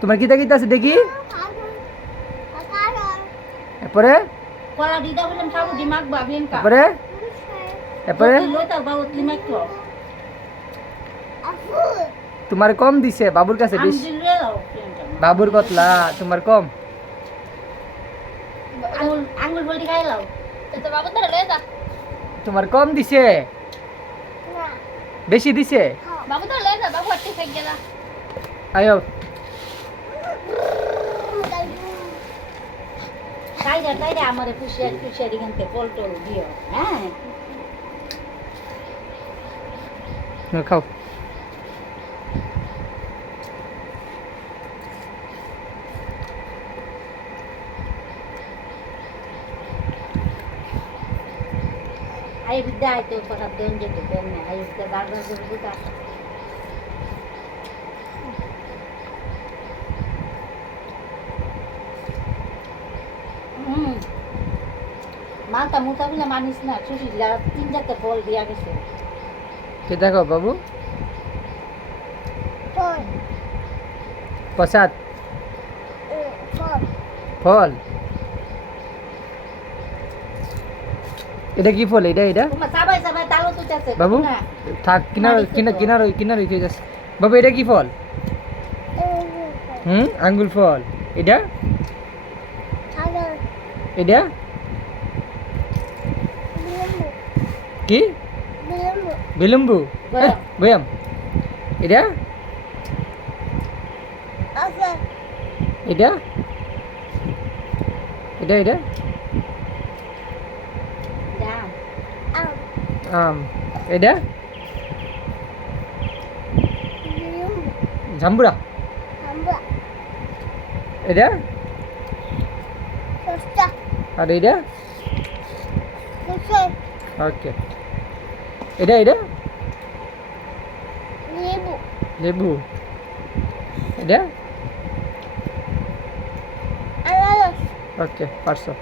তোমার কিতা কিতা আছে দেখি এরপরে কলা দিদা বললাম সাবু দিমাগ বাবিন কা এরপরে এরপরে লই তার বাবু দিমাগ তো তোমার কম দিছে বাবুর কাছে আমি বেশি দিলে দাও বাবুর কতলা তোমার কম আঙ্গুল আঙ্গুল বলি খাই লাও তো বাবু ধরে লয়ে যা তোমার কম দিছে বেশি দিছে বাবু ধরে লয়ে যা বাবু আটকে ফেক গেলা আয়ো তাইরা আমারে পুষিয়ারি গানতে পলটল দিও হ্যাঁ খাও आई विद्या आहे तो परत देऊन देतो त्यांना आई विद्या गाडगा करू का মালটা মোটাগুলো মানিস না সুশীলা 3-4টা বল দিয়া গেছে কে দেখো বাবু প্রসাদ ফল এটা কি ফল এটা এটা তোমার সবাই সবাই তালো তুলতেছে বাবু থাক কিনার হয়ে যাচ্ছে বাবু এটা কি ফল আঙ্গুল ফল এটা এটা কি বিলম্বু বয়াম এটা এটা এটা এটা এটা ঝাম্বুরা এটা আর এটা ওকে এটা এটা লেবু এটা ওকে পারছো